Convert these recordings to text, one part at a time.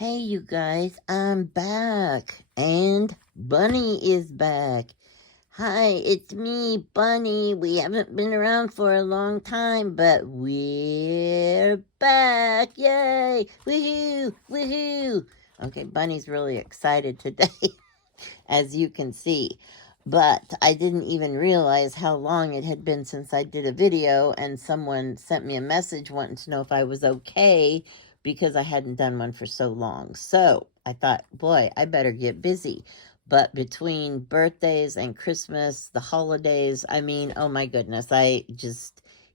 Hey, you guys, I'm back, and Bunny is back. Hi, it's me, Bunny. We haven't been around for a long time, but we're back. Yay! Woohoo! Woohoo! Okay, Bunny's really excited today, as you can see. But I didn't even realize how long it had been since I did a video, and someone sent me a message wanting to know if I was okay because I hadn't done one for so long. So I thought, boy, I better get busy. But between birthdays and Christmas, the holidays, I mean, oh my goodness,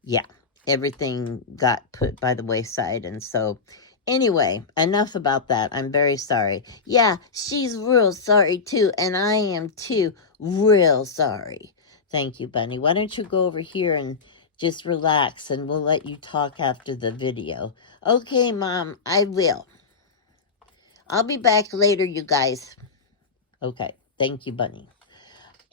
yeah, everything got put by the wayside. And so, anyway, enough about that. I'm very sorry. Yeah, she's real sorry too, and I am too real sorry. Thank you, Bunny. Why don't you go over here and just relax and we'll let you talk after the video. Okay, Mom, I will. I'll be back later, you guys. Okay, thank you, Bunny.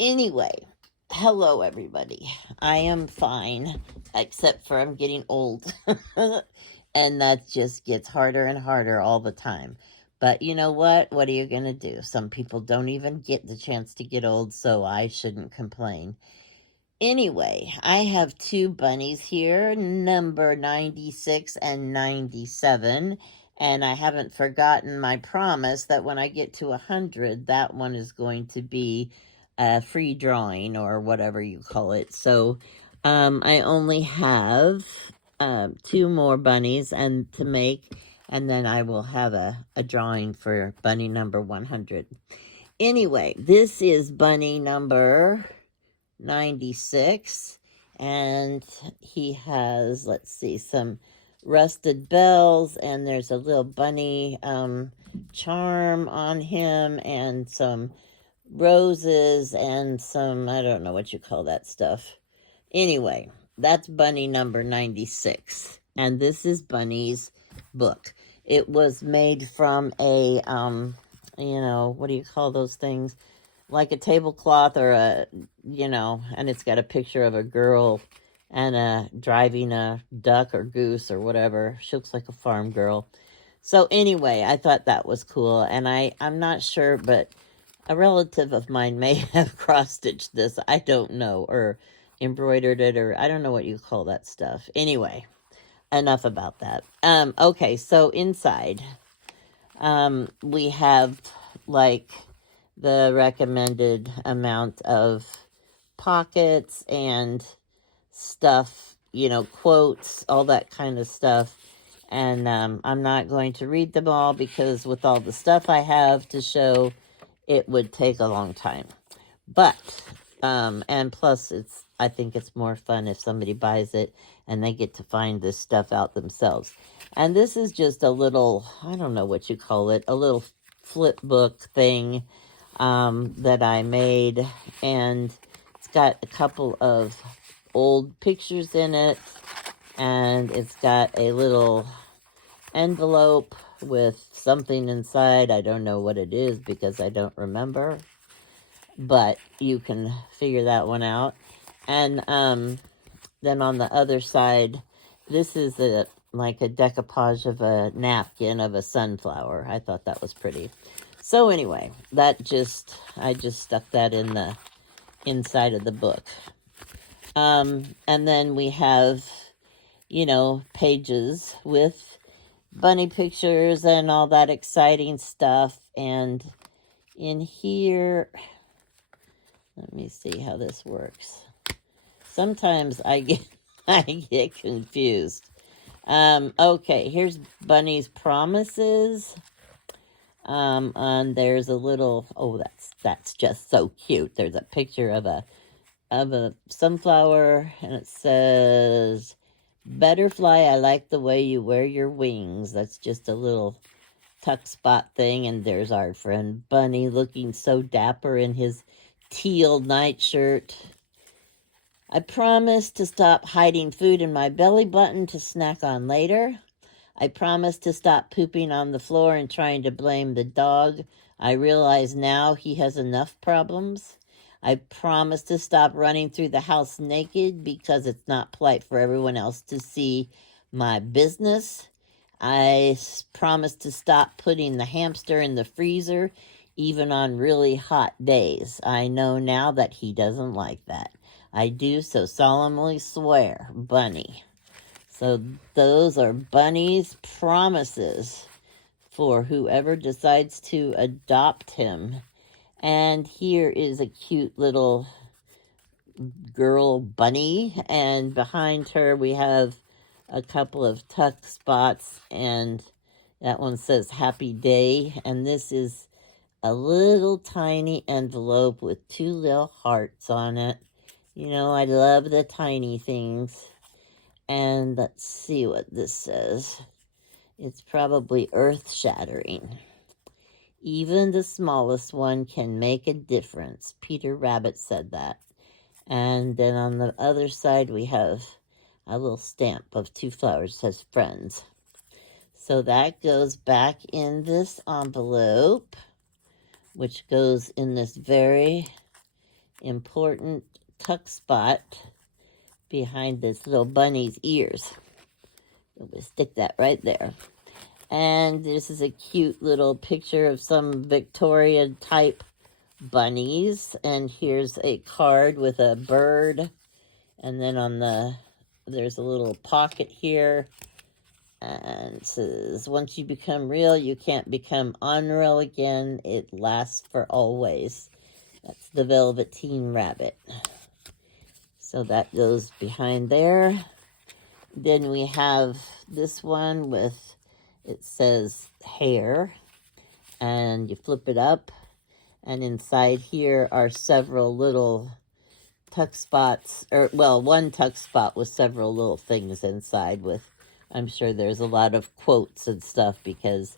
Anyway, hello, everybody. I am fine, except for I'm getting old. And that just gets harder and harder all the time. But you know what? What are you going to do? Some people don't even get the chance to get old, so I shouldn't complain. Anyway, I have two bunnies here, number 96 and 97. And I haven't forgotten my promise that when I get to 100, that one is going to be a free drawing or whatever you call it. So I only have two more bunnies and to make, and then I will have a drawing for bunny number 100. Anyway, this is bunny number 96, and he has, let's see, some rusted bells, and there's a little bunny charm on him, and some roses, and some, I don't know what you call that stuff. Anyway, that's bunny number 96, and this is Bunny's book. It was made from a, what do you call those things? Like a tablecloth or and it's got a picture of a girl and driving a duck or goose or whatever. She looks like a farm girl. So anyway, I thought that was cool, and I'm not sure, but a relative of mine may have cross-stitched this. I don't know, or embroidered it, or I don't know what you call that stuff. Anyway, enough about that. Okay, so inside, we have like the recommended amount of pockets and stuff, quotes, all that kind of stuff. And I'm not going to read them all because with all the stuff I have to show, it would take a long time. But, and plus I think it's more fun if somebody buys it and they get to find this stuff out themselves. And this is just a little, I don't know what you call it, a little flip book thing that I made, and it's got a couple of old pictures in it, and it's got a little envelope with something inside. I don't know what it is because I don't remember, but you can figure that one out. And then on the other side, this is like a decoupage of a napkin of a sunflower. I thought that was pretty. So anyway, I just stuck that in the inside of the book. And then we have, pages with bunny pictures and all that exciting stuff. And in here, let me see how this works. Sometimes I get confused. Okay, here's Bunny's promises. And there's a little, that's just so cute. There's a picture of a sunflower, and it says, "Butterfly, I like the way you wear your wings." That's just a little tuck spot thing. And there's our friend Bunny looking so dapper in his teal nightshirt. "I promise to stop hiding food in my belly button to snack on later. I promise to stop pooping on the floor and trying to blame the dog. I realize now he has enough problems. I promise to stop running through the house naked because it's not polite for everyone else to see my business. I promised to stop putting the hamster in the freezer, even on really hot days. I know now that he doesn't like that. I do so solemnly swear, Bunny. So those are Bunny's promises for whoever decides to adopt him. And here is a cute little girl bunny, and behind her we have a couple of tuck spots, and that one says happy day, and this is a little tiny envelope with 2 little hearts on it. You know, I love the tiny things. And let's see what this says. It's probably earth-shattering. Even the smallest one can make a difference. Peter Rabbit said that. And then on the other side, we have a little stamp of 2 flowers that says friends. So that goes back in this envelope, which goes in this very important tuck spot behind this little bunny's ears. We'll stick that right there. And this is a cute little picture of some Victorian type bunnies. And here's a card with a bird. And then there's a little pocket here. And it says, once you become real, you can't become unreal again. It lasts for always. That's the Velveteen Rabbit. So that goes behind there. Then we have this one with, it says hair, and you flip it up, and inside here are several little tuck spots, or well, one tuck spot with several little things inside with, I'm sure there's a lot of quotes and stuff because,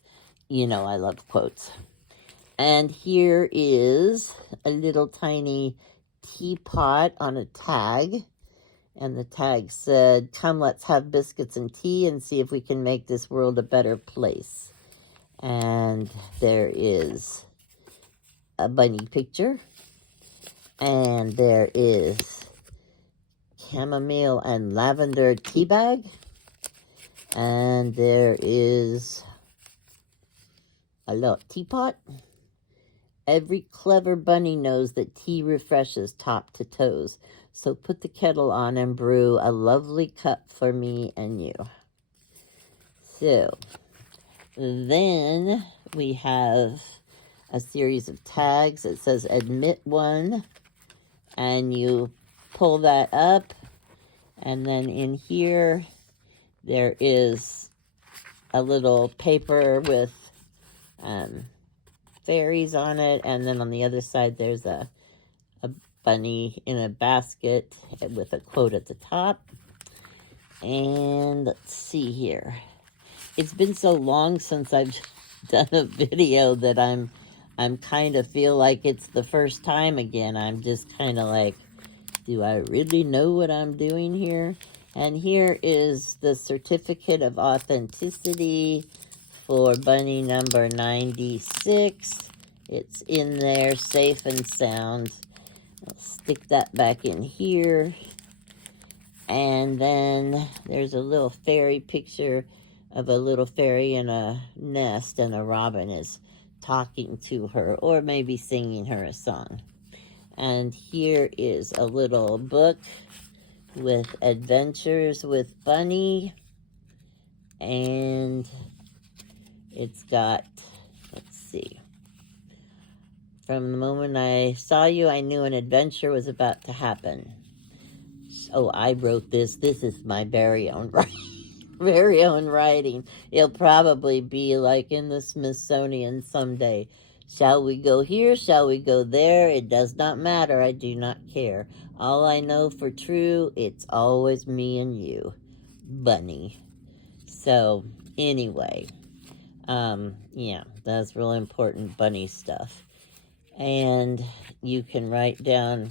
you know, I love quotes. And here is a little tiny teapot on a tag. And the tag said, come, let's have biscuits and tea and see if we can make this world a better place. And there is a bunny picture. And there is chamomile and lavender tea bag. And there is a little teapot. Every clever bunny knows that tea refreshes top to toes. So put the kettle on and brew a lovely cup for me and you. So then we have a series of tags. It says admit one. And you pull that up. And then in here, there is a little paper with fairies on it. And then on the other side, there's a bunny in a basket with a quote at the top. And let's see here. It's been so long since I've done a video that I'm kind of feel like it's the first time again. I'm just kind of like, do I really know what I'm doing here? And here is the certificate of authenticity for bunny number 96. It's in there, safe and sound. I'll stick that back in here. And then there's a little fairy picture of a little fairy in a nest, and a robin is talking to her, or maybe singing her a song. And here is a little book with adventures with Bunny. And it's got, let's see. From the moment I saw you, I knew an adventure was about to happen. So I wrote this. This is my very own writing. It'll probably be like in the Smithsonian someday. Shall we go here? Shall we go there? It does not matter. I do not care. All I know for true, it's always me and you, Bunny. So anyway, yeah, that's really important bunny stuff. And you can write down,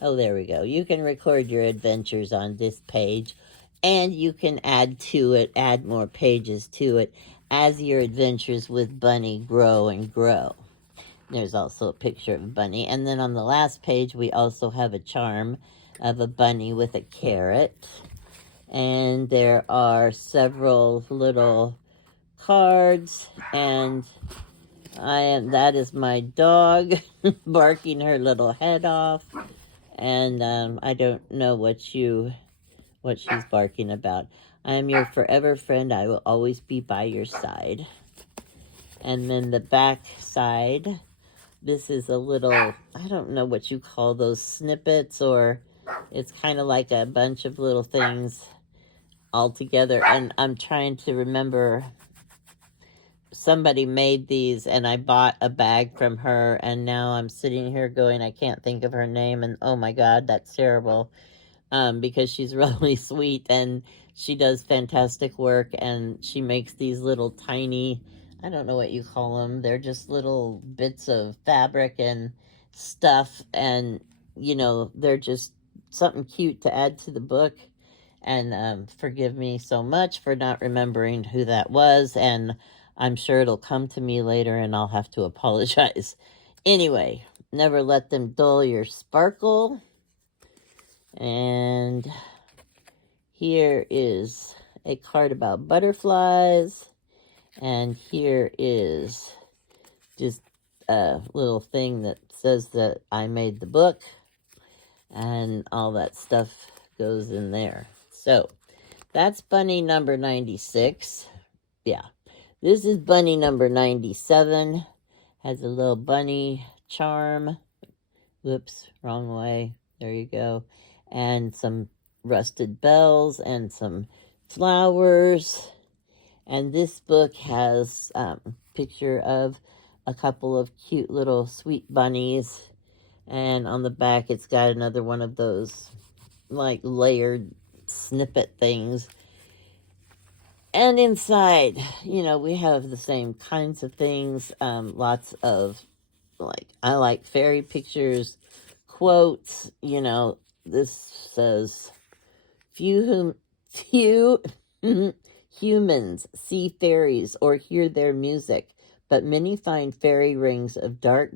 oh, there we go. You can record your adventures on this page, and you can add to it, add more pages to it as your adventures with Bunny grow and grow. There's also a picture of Bunny. And then on the last page, we also have a charm of a bunny with a carrot. And there are several little cards, and that is my dog barking her little head off. And I don't know what she's barking about. I am your forever friend. I will always be by your side. And then the back side, this is a little, I don't know what you call those, snippets, or it's kind of like a bunch of little things all together. And I'm trying to remember, somebody made these and I bought a bag from her, and now I'm sitting here going, I can't think of her name, and oh my God, that's terrible. Because she's really sweet and she does fantastic work, and she makes these little tiny, I don't know what you call them, they're just little bits of fabric and stuff, and they're just something cute to add to the book. And forgive me so much for not remembering who that was, and I'm sure it'll come to me later and I'll have to apologize. Anyway, never let them dull your sparkle. And here is a card about butterflies. And here is just a little thing that says that I made the book. And all that stuff goes in there. So that's bunny number 96. Yeah. This is bunny number 97. Has a little bunny charm. Whoops, wrong way. There you go. And some rusted bells and some flowers. And this book has a picture of a couple of cute little sweet bunnies. And on the back, it's got another one of those like layered snippet things. And inside, we have the same kinds of things. Lots of, I like fairy pictures, quotes. This says, few humans see fairies or hear their music, but many find fairy rings of dark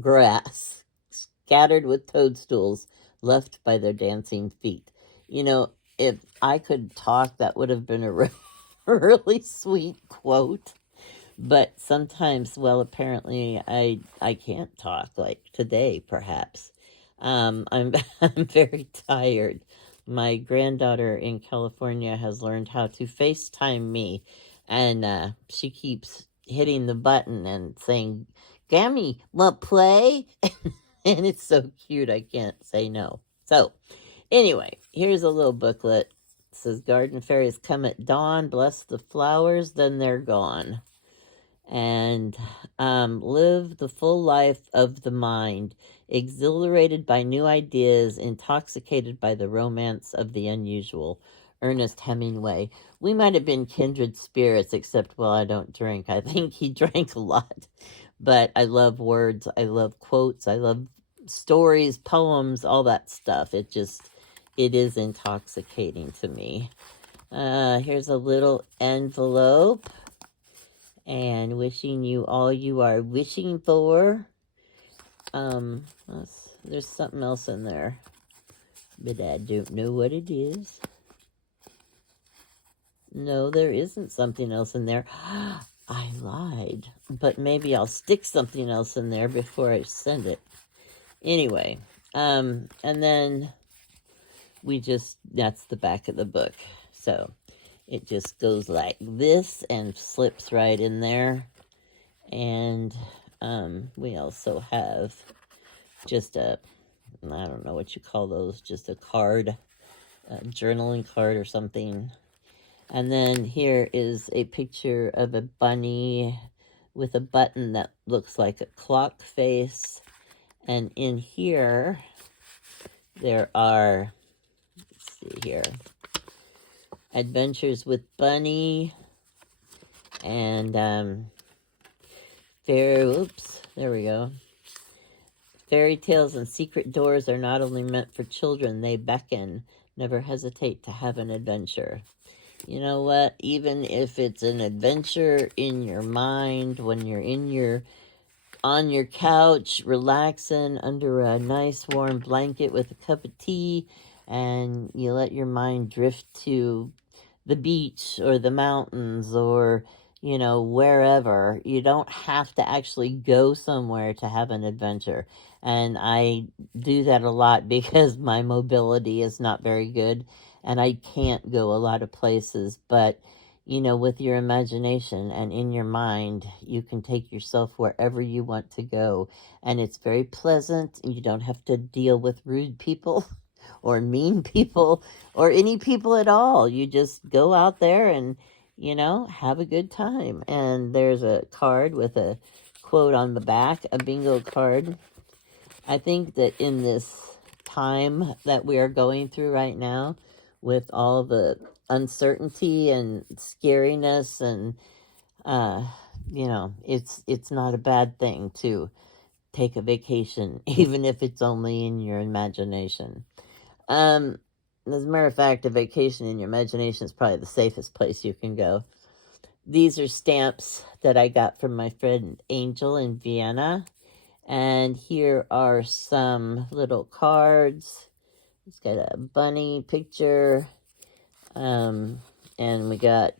grass scattered with toadstools left by their dancing feet. If I could talk, that would have been a really sweet quote. But sometimes, well, apparently I can't talk, like today, perhaps. I'm I'm very tired. My granddaughter in California has learned how to FaceTime me, and she keeps hitting the button and saying, "Gammy, want play?" And it's so cute, I can't say no. So, anyway, here's a little booklet. It says, "Garden fairies come at dawn, bless the flowers, then they're gone." And live the full life of the mind, exhilarated by new ideas, intoxicated by the romance of the unusual. Ernest Hemingway. We might have been kindred spirits, except, well, I don't drink. I think he drank a lot. But I love words. I love quotes. I love stories, poems, all that stuff. It is intoxicating to me. Here's a little envelope. And wishing you all you are wishing for. There's something else in there, but I don't know what it is. No, there isn't something else in there. I lied, but maybe I'll stick something else in there before I send it. Anyway, and then that's the back of the book. So it just goes like this and slips right in there. And we also have just I don't know what you call those, just a card, a journaling card or something. And then here is a picture of a bunny with a button that looks like a clock face. And in here, there are, let's see here, Adventures with Bunny, and there we go. Fairy tales and secret doors are not only meant for children, they beckon. Never hesitate to have an adventure. You know what? Even if it's an adventure in your mind, when you're on your couch, relaxing under a nice warm blanket with a cup of tea, and you let your mind drift to the beach or the mountains or, wherever. You don't have to actually go somewhere to have an adventure. And I do that a lot because my mobility is not very good and I can't go a lot of places. But, with your imagination and in your mind, you can take yourself wherever you want to go. And it's very pleasant and you don't have to deal with rude people or mean people or any people at all. You just go out there and, have a good time. And there's a card with a quote on the back, a bingo card. I think that in this time that we are going through right now, with all the uncertainty and scariness and, it's not a bad thing to take a vacation, even if it's only in your imagination. As a matter of fact, a vacation in your imagination is probably the safest place you can go. These are stamps that I got from my friend Angel in Vienna. And here are some little cards. It's got a bunny picture. And we got,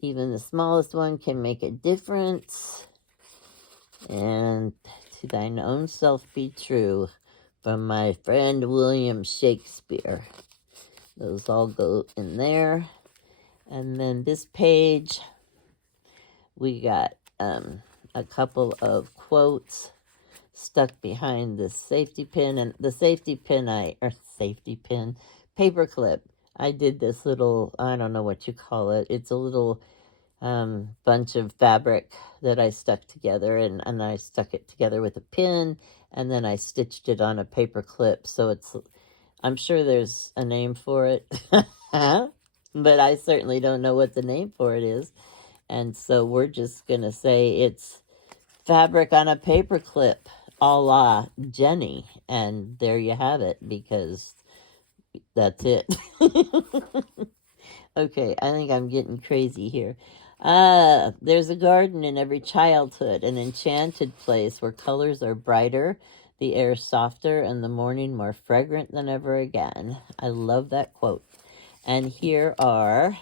even the smallest one can make a difference. And to thine own self be true, from my friend William Shakespeare. Those all go in there. And then this page, we got a couple of quotes stuck behind the safety pin. And the safety pin, paper clip. I did this little, I don't know what you call it. It's a little bunch of fabric that I stuck together, and I stuck it together with a pin, and then I stitched it on a paper clip. So I'm sure there's a name for it, but I certainly don't know what the name for it is. And so we're just going to say it's fabric on a paper clip, a la Jenny. And there you have it, because that's it. Okay, I think I'm getting crazy here. There's a garden in every childhood, an enchanted place where colors are brighter, the air softer, and the morning more fragrant than ever again. I love that quote. And here are,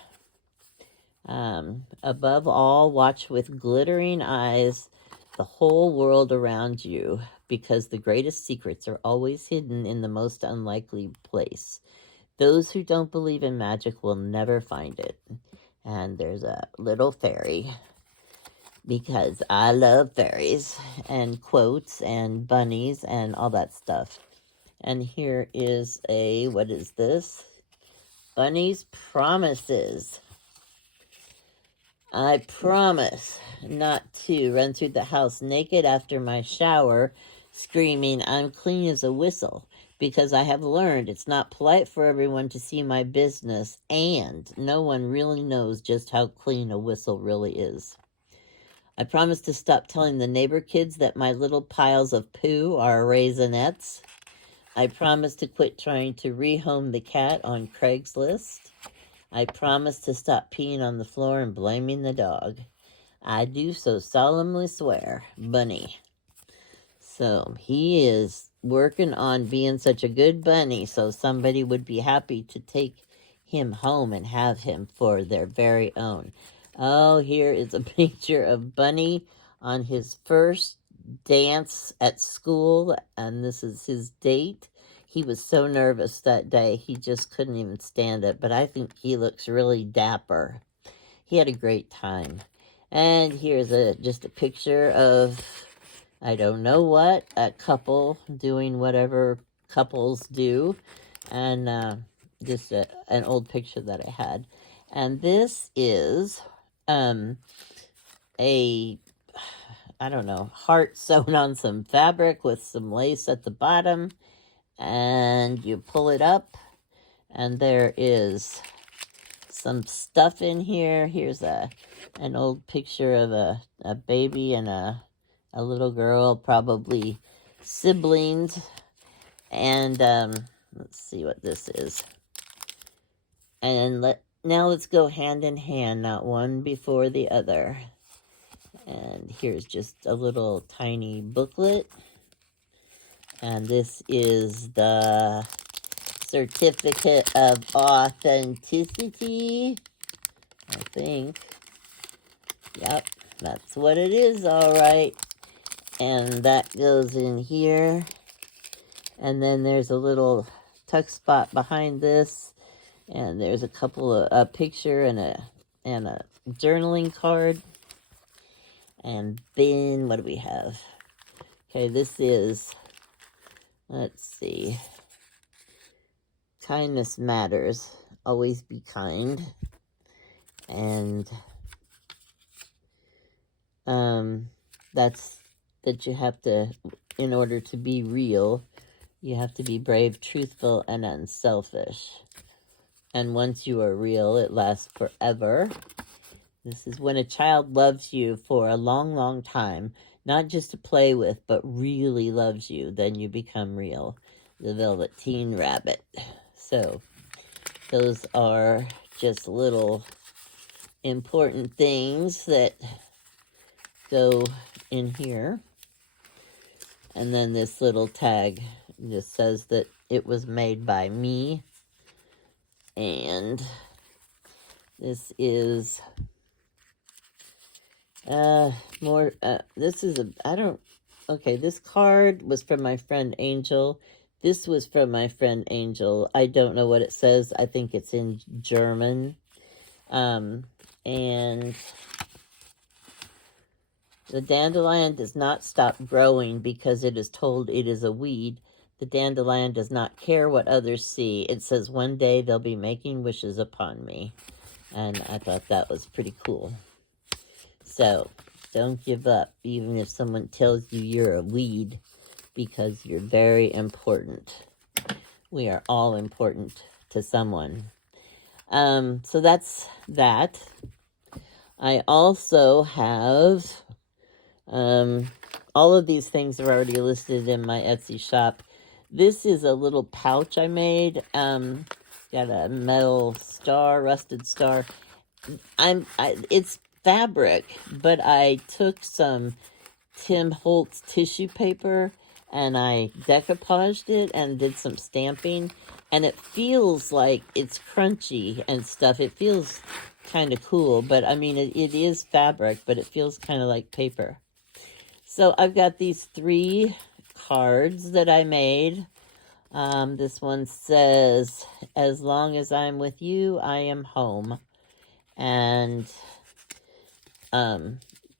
above all, watch with glittering eyes the whole world around you, because the greatest secrets are always hidden in the most unlikely place. Those who don't believe in magic will never find it. And there's a little fairy, because I love fairies and quotes and bunnies and all that stuff. And here is what is this? Bunny's Promises. I promise not to run through the house naked after my shower, screaming, "I'm clean as a whistle," because I have learned it's not polite for everyone to see my business, and no one really knows just how clean a whistle really is. I promise to stop telling the neighbor kids that my little piles of poo are raisinets. I promise to quit trying to rehome the cat on Craigslist. I promise to stop peeing on the floor and blaming the dog. I do so solemnly swear, Bunny. So he is working on being such a good bunny so somebody would be happy to take him home and have him for their very own. Oh, here is a picture of Bunny on his first dance at school, and this is his date. He was so nervous that day, he just couldn't even stand it, but I think he looks really dapper. He had a great time. And here's just a picture of, I don't know what, a couple doing whatever couples do, and just an old picture that I had. And this is I don't know, heart sewn on some fabric with some lace at the bottom, and you pull it up, and there is some stuff in here. Here's an old picture of a baby and a little girl, probably siblings. And let's see what this is. And now let's go hand in hand, not one before the other. And here's just a little tiny booklet. And this is the certificate of authenticity. I think. Yep, that's what it is, all right. And that goes in here. And then there's a little tuck spot behind this. And there's a couple of a picture and a journaling card. And then what do we have? Okay, this is, let's see. Kindness matters. Always be kind. And that's that you have to, in order to be real, you have to be brave, truthful, and unselfish. And once you are real, it lasts forever. This is when a child loves you for a long, long time, not just to play with, but really loves you, then you become real. The Velveteen Rabbit. So, those are just little important things that go in here. And then this little tag just says that it was made by me. And this is this card was from my friend Angel. This was from my friend Angel. I don't know what it says. I think it's in German. And the dandelion does not stop growing because it is told it is a weed. The dandelion does not care what others see. It says one day they'll be making wishes upon me. And I thought that was pretty cool. So, don't give up, even if someone tells you you're a weed, because you're very important. We are all important to someone. So that's that. I also have, all of these things are already listed in my Etsy shop. This is a little pouch I made. Got a metal star, rusted star. It's fabric, but I took some Tim Holtz tissue paper and I decoupaged it and did some stamping, and it feels like it's crunchy and stuff. It feels kind of cool, but I mean, it is fabric, but it feels kind of like paper. So I've got these 3 cards that I made. This one says, as long as I'm with you, I am home. And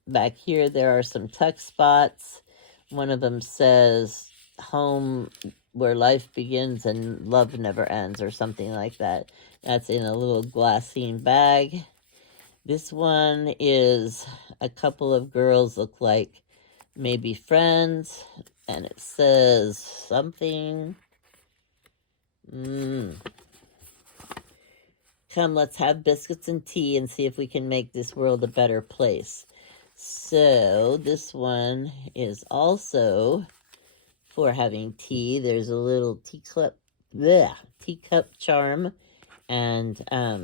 back here, there are some tuck spots. One of them says, home where life begins and love never ends, or something like that. That's in a little glassine bag. This one is a couple of girls look like maybe friends, and it says something. Come, let's have biscuits and tea and see if we can make this world a better place. So this one is also for having tea. There's a little teacup charm, and a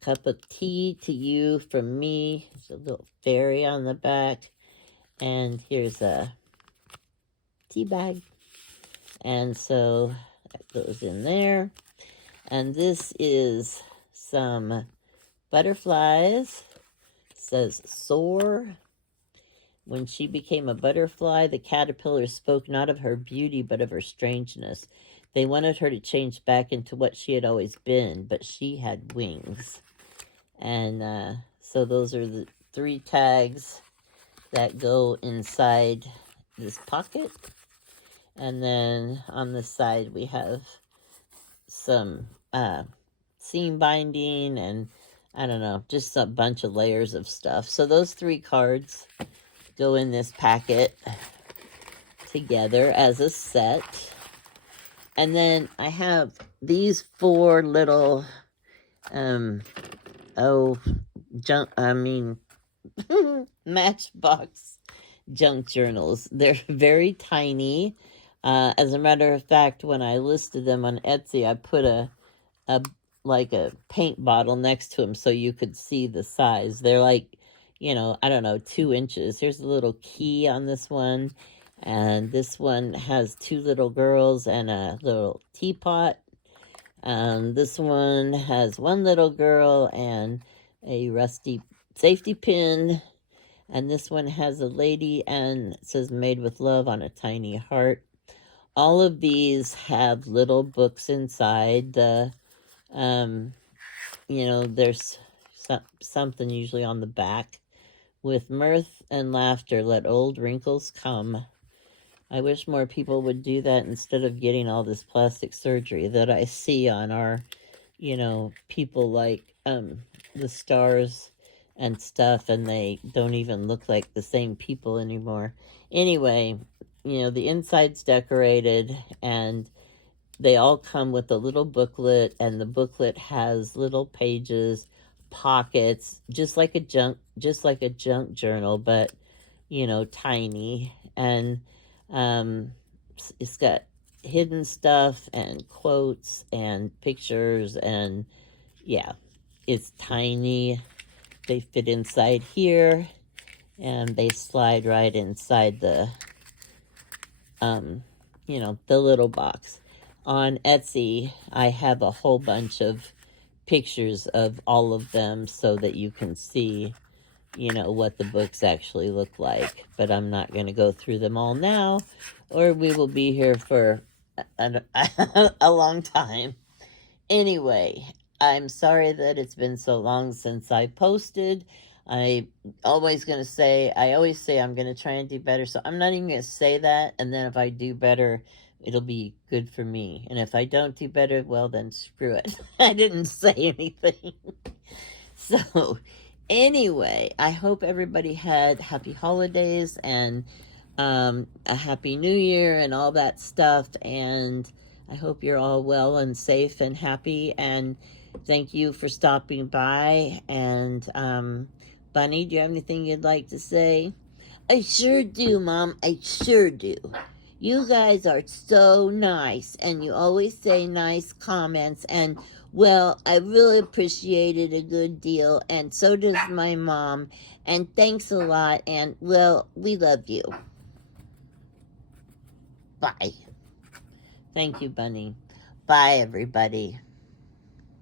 cup of tea to you from me. There's a little fairy on the back, and here's a tea bag. And so that goes in there. And this is some butterflies. It says soar. When she became a butterfly, the caterpillars spoke not of her beauty, but of her strangeness. They wanted her to change back into what she had always been, but she had wings. And so those are the 3 tags that go inside this pocket. And then on the side we have some seam binding and I don't know, just a bunch of layers of stuff. So those 3 cards go in this packet together as a set. And then I have these 4 little Matchbox junk journals. They're very tiny. As a matter of fact, when I listed them on Etsy, I put a paint bottle next to them so you could see the size. They're like, I don't know, 2 inches. Here's a little key on this one. And this one has two little girls and a little teapot. This one has one little girl and a rusty safety pin. And this one has a lady and it says made with love on a tiny heart. All of these have little books inside. There's something usually on the back. With mirth and laughter, let old wrinkles come. I wish more people would do that instead of getting all this plastic surgery that I see on our, people like the stars and stuff, and they don't even look like the same people anymore. Anyway, the inside's decorated, and they all come with a little booklet, and the booklet has little pages, pockets, just like a junk journal, but tiny. And it's got hidden stuff and quotes and pictures, and yeah, it's tiny. They fit inside here, and they slide right inside the little box. On Etsy, I have a whole bunch of pictures of all of them so that you can see, what the books actually look like. But I'm not going to go through them all now, or we will be here for a long time. Anyway, I'm sorry that it's been so long since I posted. I always say I'm going to try and do better. So I'm not even going to say that. And then if I do better, it'll be good for me. And if I don't do better, well, then screw it. I didn't say anything. So anyway, I hope everybody had happy holidays and a happy new year and all that stuff. And I hope you're all well and safe and happy. And thank you for stopping by. And Bunny, do you have anything you'd like to say? I sure do, Mom. I sure do. You guys are so nice, and you always say nice comments, and, well, I really appreciate it a good deal, and so does my mom, and thanks a lot, and, well, we love you. Bye. Thank you, Bunny. Bye, everybody.